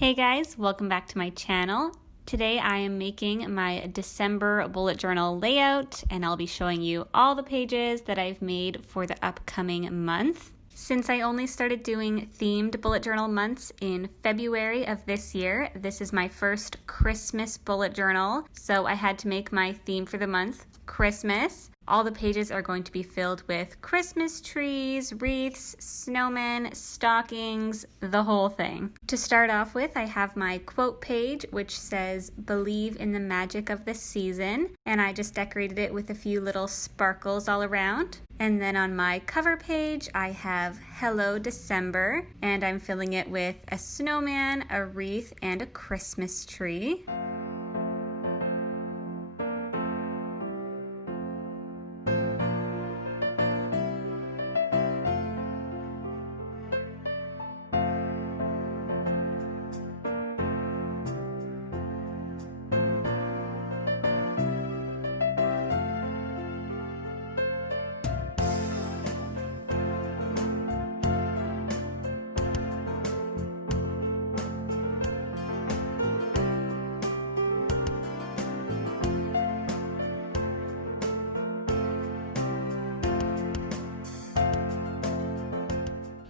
Hey guys, welcome back to my channel. Today I am making my December bullet journal layout and I'll be showing you all the pages that I've made for the upcoming month. Since I only started doing themed bullet journal months in February of this year, this is my first Christmas bullet journal, so I had to make my theme for the month Christmas. All the pages are going to be filled with Christmas trees, wreaths, snowmen, stockings, the whole thing. To start off with, I have my quote page, which says, "Believe in the magic of the season," and I just decorated it with a few little sparkles all around. And then on my cover page, I have Hello December, and I'm filling it with a snowman, a wreath, and a Christmas tree.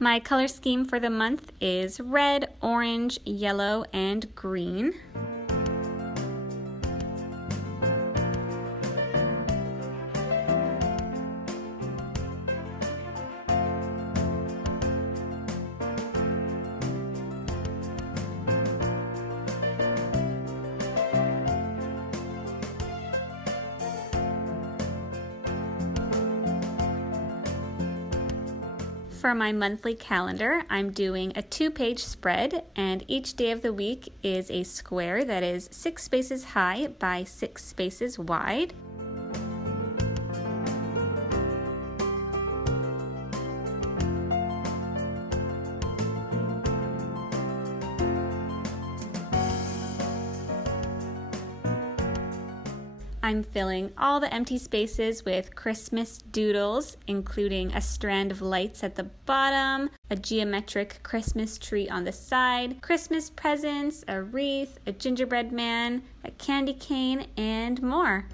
My color scheme for the month is red, orange, yellow, and green. For my monthly calendar, I'm doing a 2-page spread, and each day of the week is a square that is 6 spaces high by 6 spaces wide. I'm filling all the empty spaces with Christmas doodles, including a strand of lights at the bottom, a geometric Christmas tree on the side, Christmas presents, a wreath, a gingerbread man, a candy cane, and more.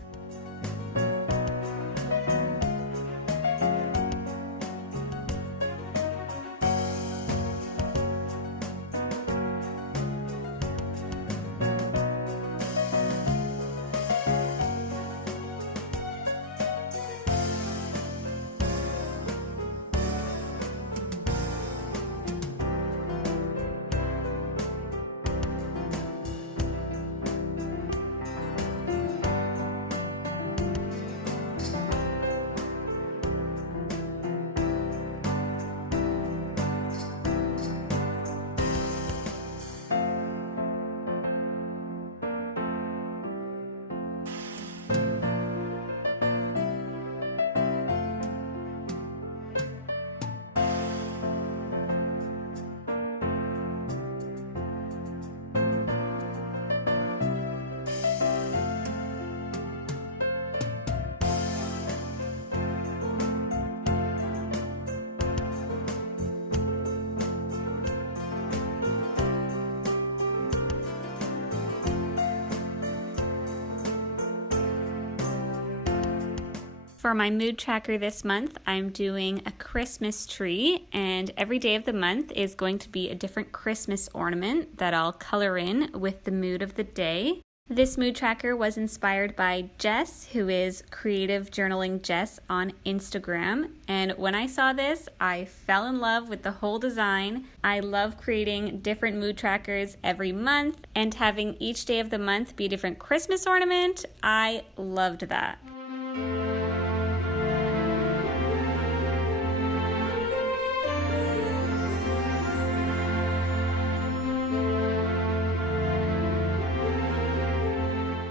For my mood tracker this month, I'm doing a Christmas tree, and every day of the month is going to be a different Christmas ornament that I'll color in with the mood of the day. This mood tracker was inspired by Jess, who is Creative Journaling Jess on Instagram, and when I saw this, I fell in love with the whole design. I love creating different mood trackers every month, and having each day of the month be a different Christmas ornament. I loved that.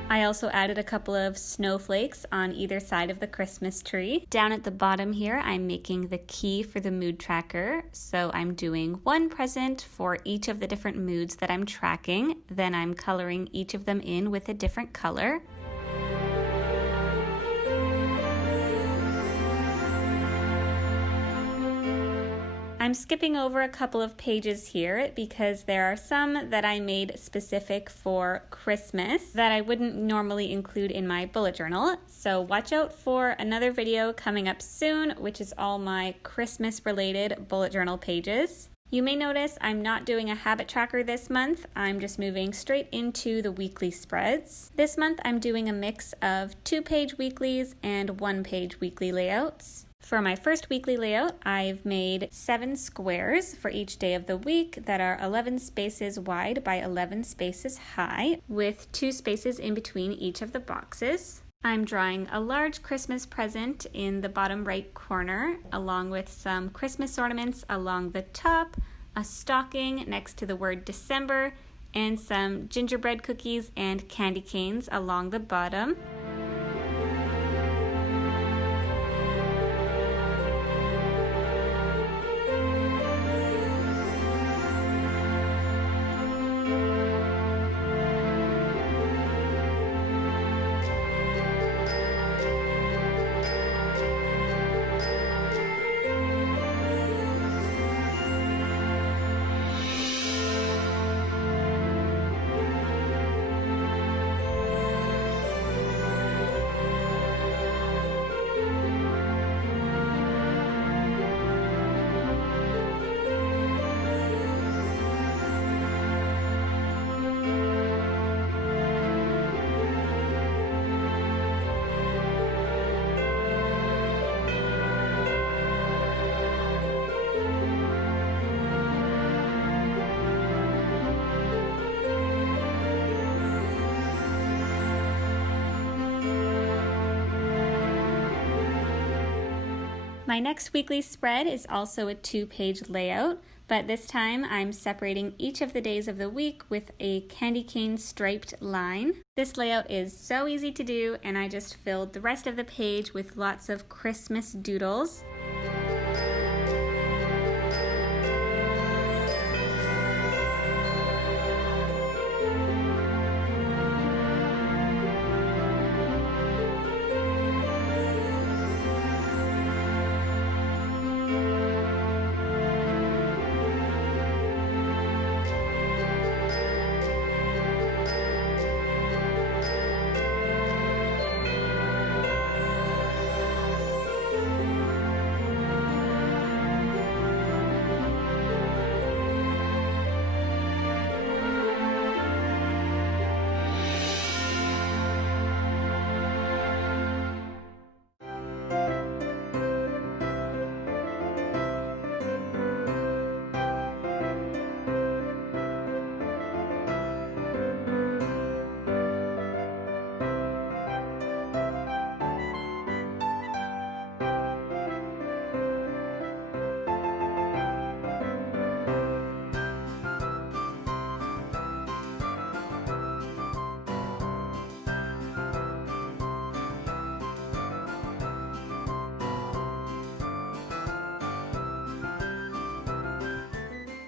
I also added a couple of snowflakes on either side of the Christmas tree. Down at the bottom here, I'm making the key for the mood tracker. So I'm doing one present for each of the different moods that I'm tracking. Then I'm coloring each of them in with a different color. I'm skipping over a couple of pages here because there are some that I made specific for Christmas that I wouldn't normally include in my bullet journal. So watch out for another video coming up soon, which is all my Christmas related bullet journal pages. You may notice I'm not doing a habit tracker this month. I'm just moving straight into the weekly spreads. This month I'm doing a mix of 2-page weeklies and 1-page weekly layouts. For my first weekly layout, I've made 7 squares for each day of the week that are 11 spaces wide by 11 spaces high, with 2 spaces in between each of the boxes. I'm drawing a large Christmas present in the bottom right corner, along with some Christmas ornaments along the top, a stocking next to the word December, and some gingerbread cookies and candy canes along the bottom. My next weekly spread is also a 2-page layout, but this time I'm separating each of the days of the week with a candy cane striped line. This layout is so easy to do, and I just filled the rest of the page with lots of Christmas doodles.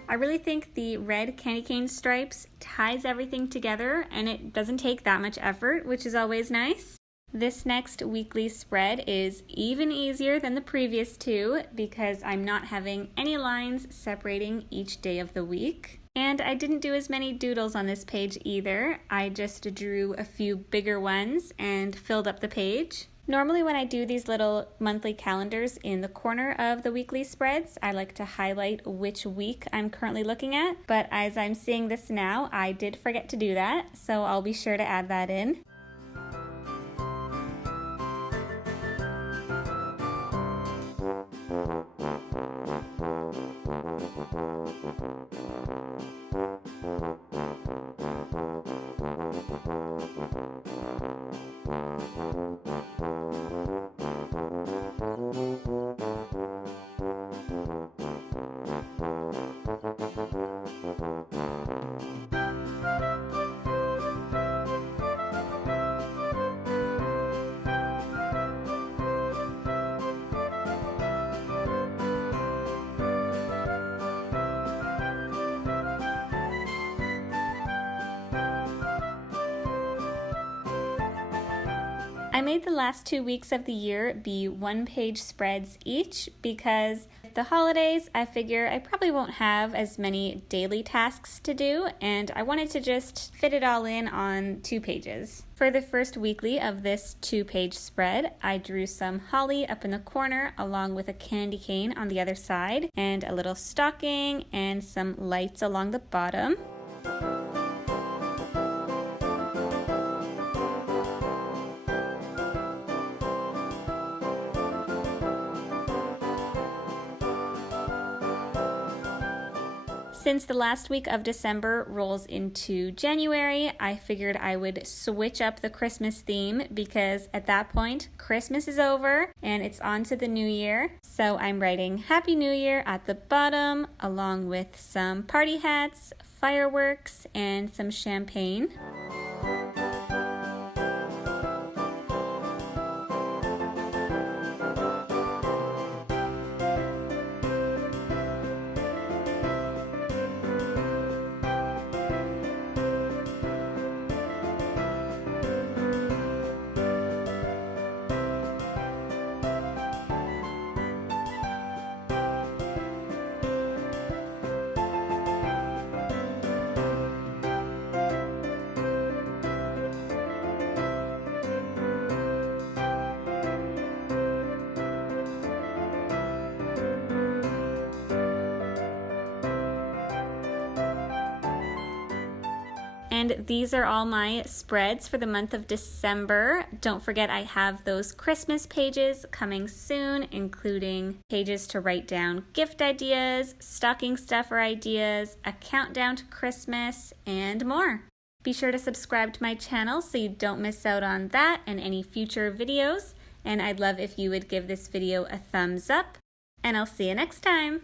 I really think the red candy cane stripes ties everything together, and it doesn't take that much effort, which is always nice. This next weekly spread is even easier than the previous 2 because I'm not having any lines separating each day of the week. And I didn't do as many doodles on this page either. I just drew a few bigger ones and filled up the page. Normally when I do these little monthly calendars in the corner of the weekly spreads, I like to highlight which week I'm currently looking at, but as I'm seeing this now, I did forget to do that, so I'll be sure to add that in. I made the last 2 weeks of the year be 1-page spreads each because the holidays, I figure I probably won't have as many daily tasks to do, and I wanted to just fit it all in on 2 pages. For the first weekly of this 2-page spread, I drew some holly up in the corner along with a candy cane on the other side, and a little stocking and some lights along the bottom. Since the last week of December rolls into January, I figured I would switch up the Christmas theme because at that point, Christmas is over and it's on to the new year. So I'm writing Happy New Year at the bottom, along with some party hats, fireworks, and some champagne. And these are all my spreads for the month of December. Don't forget I have those Christmas pages coming soon, including pages to write down gift ideas, stocking stuffer ideas, a countdown to Christmas, and more. Be sure to subscribe to my channel so you don't miss out on that and any future videos. And I'd love if you would give this video a thumbs up. And I'll see you next time.